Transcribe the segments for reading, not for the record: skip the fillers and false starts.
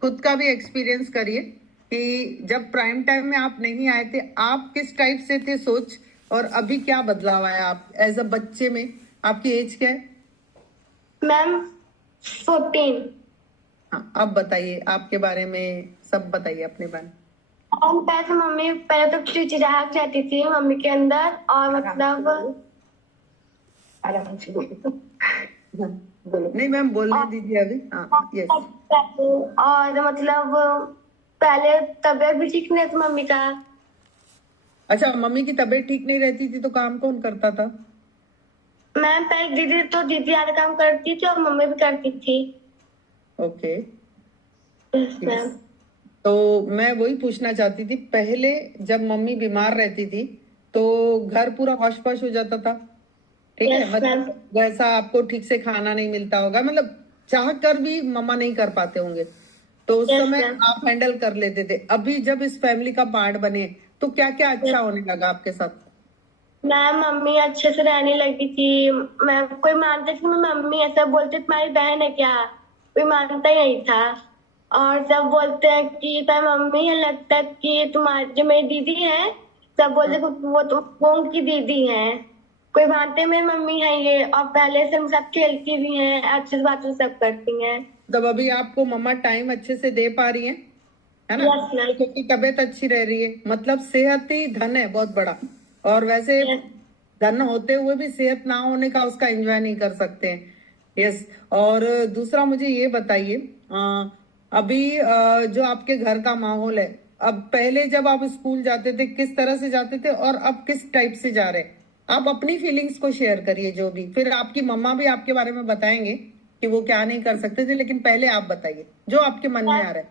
खुद का भी एक्सपीरियंस करिए कि जब प्राइम टाइम में आप नहीं आए थे, आप किस टाइप से थे सोच, और अभी क्या बदलाव आया आप एज अ बच्चे में। आपकी एज क्या है मैम? 14। हाँ, अब बताइए आपके बारे में, सब बताइए अपने बारे में। हम पहले मम्मी पहले तो चिड़चिड़ाहट रहती थी मम्मी के अंदर, और मतलब आराम से बोलो। नहीं मैम, बोलने दीजिए अभी। हाँ, यस। और मतलब पहले तबीयत भी ठीक नहीं थी मम्मी का। अच्छा, मम्मी की तबीयत ठीक नहीं रहती थी तो काम कौन करता था? मैम पहले दीदी आधा काम करती थी और मम्मी भी करती थी। ओके। Yes ma'am. तो मैं वही पूछना चाहती थी, पहले जब मम्मी बीमार रहती थी तो घर पूरा हौश पौश हो जाता था, ठीक है? Yes ma'am. मतलब वैसा आपको ठीक से खाना नहीं मिलता होगा, मतलब चाह कर भी मम्मा नहीं कर पाते होंगे, तो उस यस समय मैम। आप हैंडल कर लेते थे। अभी जब इस फैमिली का पार्ट बने तो क्या क्या अच्छा होने लगा आपके साथ? मैम मम्मी अच्छे से रहने लगी थी। मैं कोई मानता थी, मम्मी ऐसा बोलते तुम्हारी बहन है क्या, कोई मानता ही नहीं था। और सब बोलते हैं कि तुम्हारी मम्मी है, लगता है कि तुम्हारी जो मेरी दीदी है, सब बोलते वो उनकी दीदी है। कोई मानते मेरी मम्मी है ये, और पहले से हम सब खेलती भी हैं, अच्छे से बातें सब करती हैं। तब अभी आपको मम्मा टाइम अच्छे से दे पा रही है ना? Yes ma'am. क्योंकि तबीयत अच्छी रह रही है, मतलब सेहत ही धन है बहुत बड़ा। और वैसे यस धन होते हुए भी सेहत ना होने का उसका एंजॉय नहीं कर सकते हैं। यस। और दूसरा मुझे ये बताइए, अभी जो आपके घर का माहौल है, अब पहले जब आप स्कूल जाते थे किस तरह से जाते थे और अब किस टाइप से जा रहे हैं? आप अपनी फीलिंग्स को शेयर करिए जो भी, फिर आपकी मम्मा भी आपके बारे में बताएंगे कि वो क्या नहीं कर सकते थे, लेकिन पहले आप बताइए जो आपके मन में आ रहा है।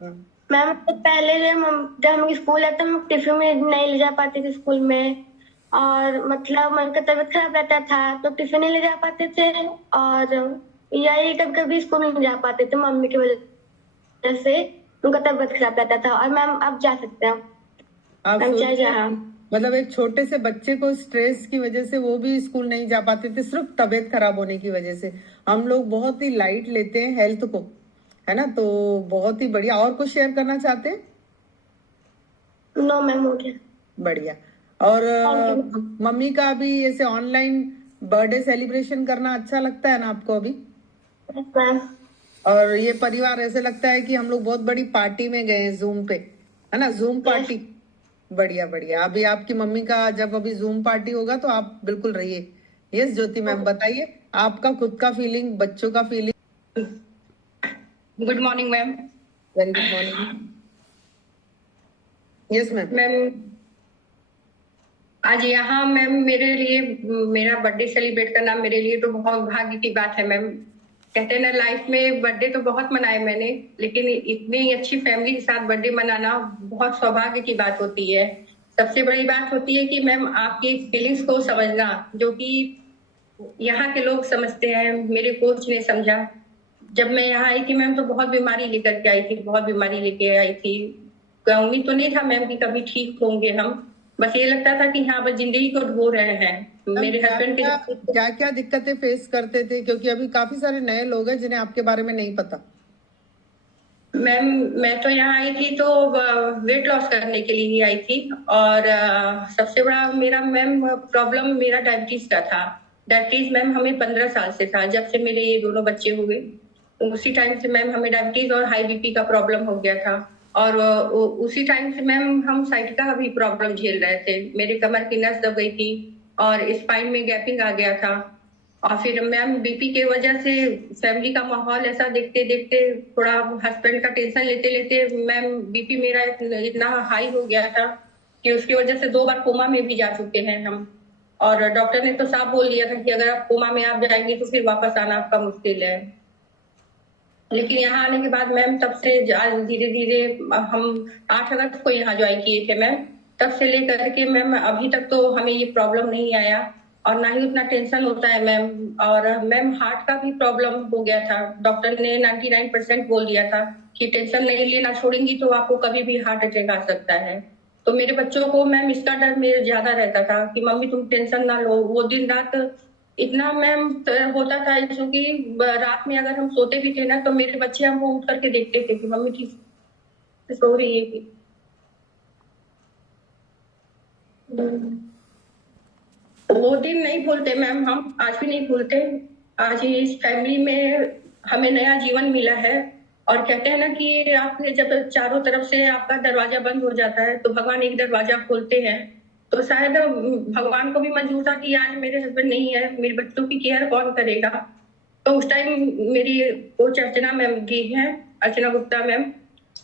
हाँ। मैम, तो पहले जब हम स्कूल आते हम टिफिन में नहीं ले जा पाते थे स्कूल में। और मतलब मन का तबीयत खराब रहता था तो टिफिन नहीं ले जा पाते थे। और यही कभी कभी स्कूल नहीं जा पाते थे मम्मी की वजह से, उनका तबीयत खराब रहता था। और मैम अब जा सकते हैं आप हम चाहे सोचिए, जहाँ। मतलब एक छोटे से बच्चे को स्ट्रेस की वजह से वो भी स्कूल नहीं जा पाते थे सिर्फ तबीयत खराब होने की वजह से। हम लोग बहुत ही लाइट लेते हैं हेल्थ को, है ना? तो बहुत ही बढ़िया। और कुछ शेयर करना चाहते हैं? नो मैम, हो गया। बढ़िया। और थैंक यू मम्मी का अभी ऐसे ऑनलाइन बर्थडे सेलिब्रेशन करना अच्छा लगता है ना आपको अभी? मैम। और ये परिवार ऐसे लगता है कि हम लोग बहुत बड़ी पार्टी में गए हैं जूम पे, है ना? Zoom yes. पार्टी। बढ़िया बढ़िया। अभी आपकी मम्मी का जब अभी जूम पार्टी होगा तो आप बिल्कुल रहिए। यस ज्योति मैम, बताइए आपका खुद का फीलिंग, बच्चों का feeling. Good morning ma'am. Very good morning. Yes ma'am. Ma'am आज यहाँ मैम मेरे लिए मेरा बर्थडे सेलिब्रेट करना मेरे लिए तो बहुत भाग्य की बात है मैम। कहते हैं ना, लाइफ में बर्थडे तो बहुत मनाए मैंने, लेकिन इतनी अच्छी फैमिली के साथ बर्थडे मनाना बहुत सौभाग्य की बात होती है। सबसे बड़ी बात होती है कि मैम आपकी फीलिंग्स को समझना, जो कि यहाँ के लोग समझते हैं, मेरे कोच ने समझा। जब मैं यहाँ आई थी मैम तो बहुत बीमारी लेकर के आई थी, बहुत बीमारी लेके आई थी। उम्मीद तो नहीं था मैम कि कभी ठीक होंगे हम, बस ये लगता था कि हाँ बस जिंदगी को ढो रहे हैं। मेरे हस्बैंड के क्या क्या दिक्कतें फेस करते थे, क्योंकि अभी काफी सारे नए लोग हैं जिन्हें आपके बारे में नहीं पता। मैम मैं तो यहाँ आई थी तो वेट लॉस करने के लिए ही आई थी। और सबसे बड़ा मेरा मैम प्रॉब्लम मेरा डायबिटीज का था। डायबिटीज मैम हमें 15 साल से था, जब से मेरे ये दोनों बच्चे हुए उसी टाइम से मैम हमें डायबिटीज और हाई बीपी का प्रॉब्लम हो गया था। और उसी टाइम से मैम हम साइटिका का भी प्रॉब्लम झेल रहे थे। मेरे कमर की नस दब गई थी और स्पाइन में गैपिंग आ गया था। और फिर मैम बीपी के वजह से फैमिली का माहौल ऐसा देखते देखते, थोड़ा हस्बैंड का टेंशन लेते लेते मैम बीपी मेरा इतना हाई हो गया था कि उसकी वजह से 2 बार कोमा में भी जा चुके हैं हम। और डॉक्टर ने तो साफ बोल दिया था कि अगर आप कोमा में आप जाएंगे तो फिर वापस आना आपका मुश्किल है। लेकिन यहाँ आने के बाद मैम तब से धीरे धीरे हम 8 अगस्त को यहाँ ज्वाइन किए थे मैम। तब से लेकर के मैम अभी तक तो हमें ये प्रॉब्लम नहीं आया और ना ही उतना टेंशन होता है मैम। और मैम हार्ट का भी प्रॉब्लम हो गया था, डॉक्टर ने 99% बोल दिया था कि टेंशन नहीं लेना छोड़ेंगी तो आपको कभी भी हार्ट अटैक आ सकता है। तो मेरे बच्चों को मैम इसका डर मेरे ज्यादा रहता था कि मम्मी तुम टेंशन ना लो। वो दिन रात इतना मैम होता था जो कि रात में अगर हम सोते भी थे ना तो मेरे बच्चे हमको उठ करके देखते थे कि मम्मी ठीक से सो रही है कि। वो दिन नहीं भूलते मैम, हम आज भी नहीं भूलते। आज इस फैमिली में हमें नया जीवन मिला है। और कहते हैं ना कि आपने जब चारों तरफ से आपका दरवाजा बंद हो जाता है तो भगवान एक दरवाजा खोलते हैं। तो शायद भगवान को भी मंजूर था कि आज मेरे हस्बैंड नहीं है, मेरे बच्चों की केयर कौन करेगा। तो उस टाइम मेरी कोच अर्चना मैम भी हैं, अर्चना गुप्ता मैम।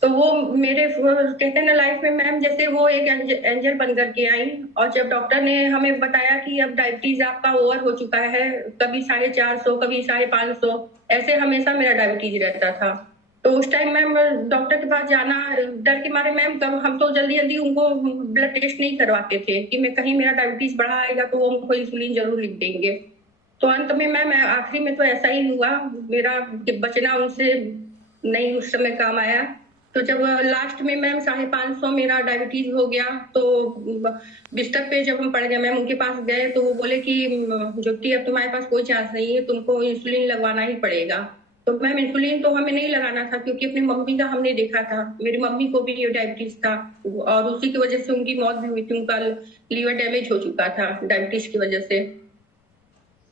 तो वो मेरे कहते हैं ना लाइफ में मैम जैसे वो एक एंजल बन करके आई। और जब डॉक्टर ने हमें बताया कि अब डायबिटीज आपका ओवर हो चुका है, कभी 450, कभी 550, ऐसे हमेशा मेरा डायबिटीज रहता था। तो उस टाइम मैम डॉक्टर के पास जाना डर के मारे मैम, तब हम तो जल्दी जल्दी उनको ब्लड टेस्ट नहीं करवाते थे कि मैं कहीं मेरा डायबिटीज बढ़ा आएगा तो वो हमको इंसुलिन जरूर लिख देंगे। तो अंत में मैम आखिरी में तो ऐसा ही हुआ, मेरा बचना उनसे नहीं उस समय काम आया। तो जब लास्ट में मैम 550 मेरा डायबिटीज हो गया तो बिस्तर पे जब हम पड़ गए मैम उनके पास गए तो वो बोले कि ज्योति अब तुम्हारे पास कोई चांस नहीं है, तुमको इंसुलिन लगवाना ही पड़ेगा। तो मैम इंसुलिन तो हमें नहीं लगाना था क्योंकि अपनी मम्मी का हमने देखा था, मेरी मम्मी को भी ये डायबिटीज था और उसी की वजह से उनकी मौत भी हुई थी, उनका लीवर डैमेज हो चुका था डायबिटीज की वजह से।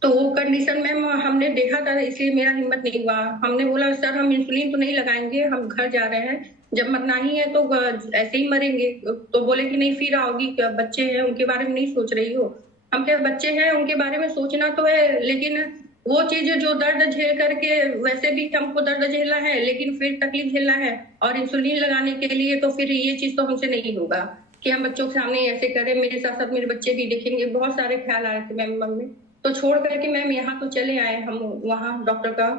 तो वो कंडीशन मैम हमने देखा था इसलिए मेरा हिम्मत नहीं हुआ। हमने बोला सर हम इंसुलिन तो नहीं लगाएंगे, हम घर जा रहे हैं, जब मरना ही है तो ऐसे ही मरेंगे। तो बोले कि नहीं फिर आओगी, बच्चे हैं उनके बारे में नहीं सोच रही हो। हम क्या, बच्चे हैं उनके बारे में सोचना तो है, लेकिन वो चीज जो दर्द झेल करके, वैसे भी हमको दर्द झेलना है लेकिन फिर तकलीफ झेलना है और इंसुलिन लगाने के लिए तो फिर ये चीज तो हमसे नहीं होगा कि हम बच्चों के सामने ऐसे करें। मेरे साथ साथ मेरे बच्चे भी देखेंगे, बहुत सारे ख्याल आ रहे थे मैम मन में। तो छोड़ करके मैम यहाँ तो चले आए हम वहाँ डॉक्टर का।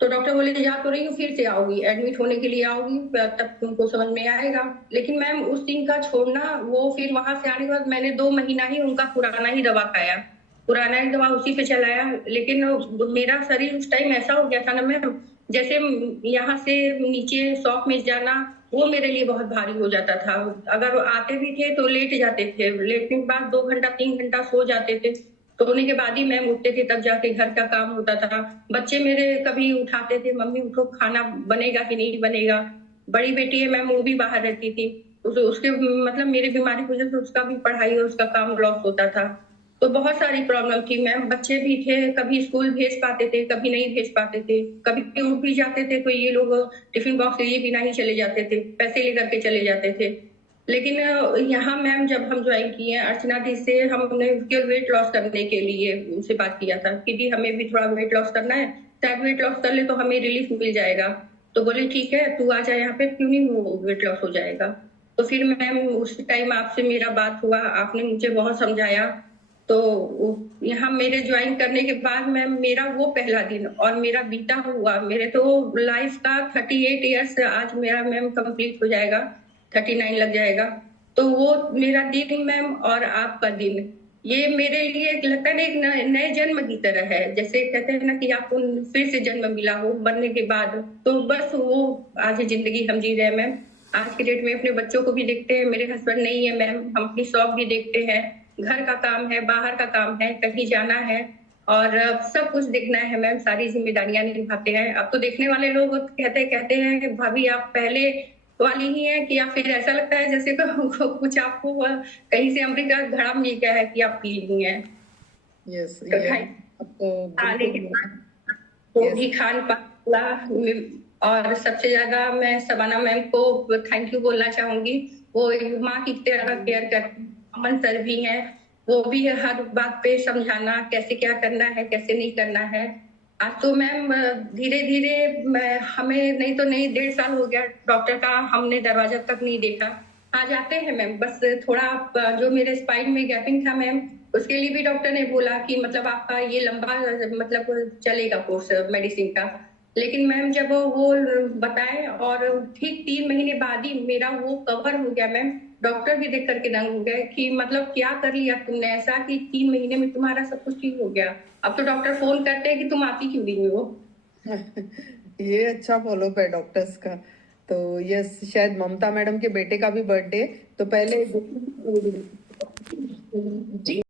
तो डॉक्टर बोले जा तो रही हूँ, फिर से आओगी, एडमिट होने के लिए आओगी, तब तुमको समझ में आएगा। लेकिन मैम उस दिन का छोड़ना, वो फिर वहां से आने के बाद मैंने 2 महीना ही उनका पुराना ही दवा खाया, पुराना ही दवा उसी पे चलाया। लेकिन मेरा शरीर उस टाइम ऐसा हो गया था ना मैम, जैसे यहाँ से नीचे शॉप में जाना वो मेरे लिए बहुत भारी हो जाता था। अगर आते भी थे तो लेट जाते थे, लेटने के बाद 2 घंटा 3 घंटा सो जाते थे, सोने के बाद ही मैम उठते थे, तब जाके घर का काम होता था। बच्चे मेरे कभी उठाते थे, मम्मी उठो खाना बनेगा कि नहीं बनेगा। बड़ी बेटी है मैम, वो भी बाहर रहती थी, उसके मतलब मेरी बीमारी की वजह से उसका भी पढ़ाई और उसका काम लॉस होता था। तो बहुत सारी प्रॉब्लम थी मैम। बच्चे भी थे, कभी स्कूल भेज पाते थे, कभी नहीं भेज पाते थे, कभी उठ भी जाते थे तो ये लोग टिफिन बॉक्स लिए बिना ही चले जाते थे, पैसे लेकर के चले जाते थे। लेकिन यहाँ मैम जब हम ज्वाइन किए अर्चना दी से, हमने उसके वेट लॉस करने के लिए उनसे बात किया था कि दी हमें भी थोड़ा वेट लॉस करना है, शायद वेट लॉस कर ले तो हमें रिलीफ मिल जाएगा। तो बोले ठीक है तू आ जाए यहाँ पे, क्यों नहीं वो वेट लॉस हो जाएगा। तो फिर मैम उस टाइम आपसे मेरा बात हुआ, आपने मुझे बहुत समझाया। तो यहाँ मेरे ज्वाइन करने के बाद मैम मेरा वो पहला दिन और मेरा बीता हुआ, मेरे तो लाइफ का 38 ईयर्स आज मेरा मैम कंप्लीट हो जाएगा, 39 लग जाएगा। तो वो मेरा दिन मैम और आपका दिन, ये मेरे लिए लगता है ना एक नए जन्म की तरह है। जैसे कहते हैं ना कि आपको फिर से जन्म मिला हो मरने के बाद, तो बस वो आज जिंदगी हम जी रहे हैं मैम। आज के डेट में अपने बच्चों को भी देखते हैं, मेरे हस्बैंड नहीं है मैम, हम अपनी शॉप भी देखते हैं, घर का काम है, बाहर का काम है, कहीं जाना है और सब कुछ देखना है मैम, सारी जिम्मेदारियां निभाते हैं। अब तो देखने वाले लोग कहते हैं कि भाभी आप पहले वाली ही है कि, या फिर ऐसा लगता है जैसे कुछ आपको कहीं से अमेरिका घड़ा मिल गया है कि आप पी ली है। यस, तो ये खाने आपको के बाद वो यस, भी खान पान। और सबसे ज्यादा मैं सबाना मैम को थैंक यू बोलना चाहूंगी, वो एक माँ की तरह केयर करती। अमन सर भी हैं, वो भी हर बात पे समझाना कैसे क्या करना है कैसे नहीं करना है। आज तो मैम धीरे धीरे हमें नहीं तो नहीं 1.5 साल हो गया डॉक्टर का हमने दरवाजा तक नहीं देखा। आ जाते हैं मैम, बस थोड़ा जो मेरे स्पाइन में गैपिंग था मैम, उसके लिए भी डॉक्टर ने बोला कि मतलब आपका ये लंबा मतलब चलेगा कोर्स मेडिसिन का। लेकिन मैम जब वो बताए और ठीक 3 महीने बाद ही मेरा वो कवर हो गया मैम। डॉक्टर भी देख करके दंग हो गए कि मतलब क्या कर लिया तुमने ऐसा कि 3 महीने में तुम्हारा सब कुछ ठीक हो गया। अब तो डॉक्टर फोन करते हैं कि तुम आती क्यों नहीं हो। ये अच्छा फॉलोअप है डॉक्टर्स का। तो यस, शायद ममता मैडम के बेटे का भी बर्थडे, तो पहले